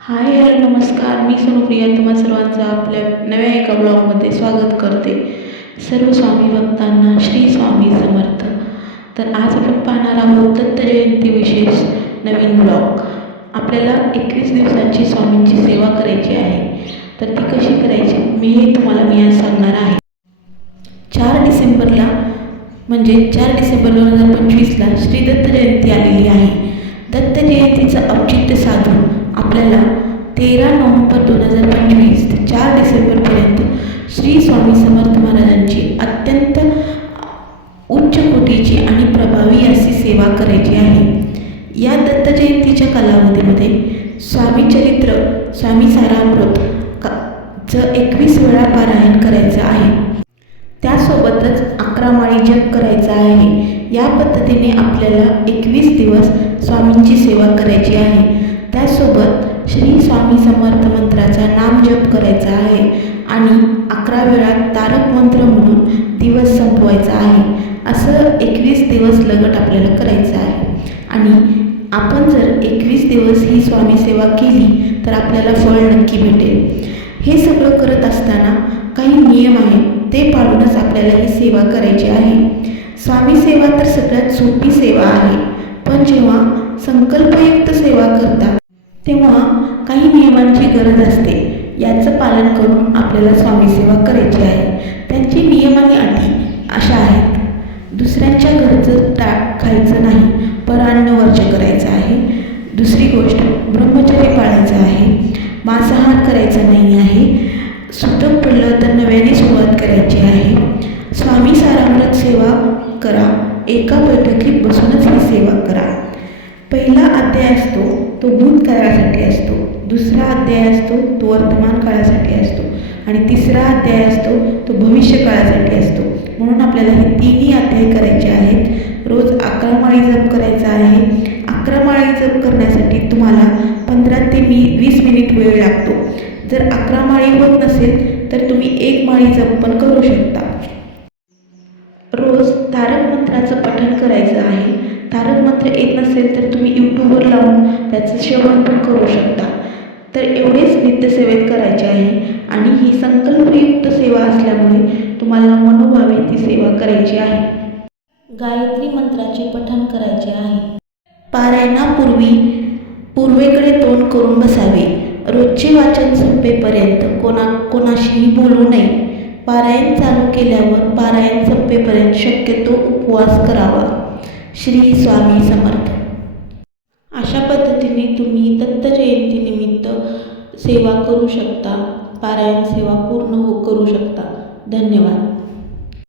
Hi hello नमस्कार. मी सोनुप्रिया तुम्हा सर्वांचं आपल्या नव्या एका ब्लॉगमध्ये स्वागत करते. सर्व स्वामी भक्तांना श्री स्वामी समर्थ. तर आज आपण पाहणार आहोत दत्त जयंती विशेष नवीन ब्लॉग. आपल्याला एकवीस दिवसांची स्वामींची सेवा करायची आहे. तर ती कशी करायची मी हे तुम्हाला मी आज सांगणार आहे. चार डिसेंबरला म्हणजे चार डिसेंबर दोन हजार पंचवीसला श्री दत्त जयंती आलेली आहे. दत्त जयंतीचं औचित्य आपल्याला तेरा नोव्हेंबर दोन हजार पंचवीस ते चार डिसेंबरपर्यंत श्री स्वामी समर्थ महाराजांची अत्यंत उच्च कोटीची आणि प्रभावी अशी सेवा करायची आहे. या दत्त जयंतीच्या कालावधीमध्ये स्वामी चरित्र स्वामी सारामृत का चं एकवीस वेळा पारायण करायचं आहे. त्यासोबतच अकरा माळी जप करायचा आहे. या पद्धतीने आपल्याला एकवीस दिवस स्वामींची सेवा करायची आहे. त्यासोबत श्री स्वामी समर्थ मंत्राचा नाम जप करायचा आहे आणि अकरा वेळा तारक मंत्र म्हणून दिवस संपवायचा आहे. असं एकवीस दिवस लगट आपल्याला करायचं आहे. आणि आपण जर एकवीस दिवस ही स्वामी सेवा केली तर आपल्याला फळ नक्की भेटेल. हे सगळं करत असताना काही नियम आहेत ते पाळूनच आपल्याला ही सेवा करायची आहे. स्वामी सेवा तर सगळ्यात सोपी सेवा आहे पण जेव्हा संकल्पयुक्त सेवा करता तेव्हा नियमांची गरज असते. याचं पालन करून आपल्याला स्वामीसेवा करायची आहे. त्यांचे नियम आणि अटी अशा आहेत. दुसऱ्यांच्या घरचं टा खायचं नाही परान्न वर्ज करायचं आहे. दुसरी गोष्ट ब्रह्मचर्य पाळायचं आहे. मांसाहार करायचा नाही आहे. सुतक पडलं तर नव्याने सुरुवात करायची आहे. स्वामी सारामृत सेवा करा. एका बैठकीत बसूनच ही सेवा करा. पहिला अध्याय असतो तो भूतकाळासाठी असतो. दुसरा अध्याय असतो तो वर्तमान काळासाठी असतो. आणि तिसरा अध्याय असतो तो भविष्य काळासाठी असतो. म्हणून आपल्याला हे तिन्ही अध्याय करायचे आहेत. रोज अकरा माळी जप करायचा आहे. अकरा माळी जप करण्यासाठी तुम्हाला पंधरा ते मी वीस मिनिट वेळ लागतो. जर अकरा माळी होत नसेल तर तुम्ही एक माळी जप पण करू शकता. रोज तारक मंत्राचं पठण करायचं आहे. तारक मंत्र येत नसेल तर तुम्ही यूट्यूबवर लावून त्याचं श्रवण पण करू शकता. तर एवढेच नित्यसेवेत करायचे आहे. आणि ही संकल्पयुक्त सेवा असल्यामुळे तुम्हाला मनोभावे ती सेवा करायची आहे. गायत्री मंत्राचे पठण करायचे आहे. पारायणापूर्वी पूर्वेकडे तोंड करून बसावे. रोजचे वाचन संपेपर्यंत कोणा कोणाशीही बोलू नये. पारायण चालू केल्यावर पारायण संपेपर्यंत शक्यतो उपवास करावा. श्री स्वामी समर्थ. अशा पद्धतीने तुम्ही दत्त जयंतीनिमित्त सेवा करू शकता पारायण सेवा पूर्ण हो करू शकता. धन्यवाद.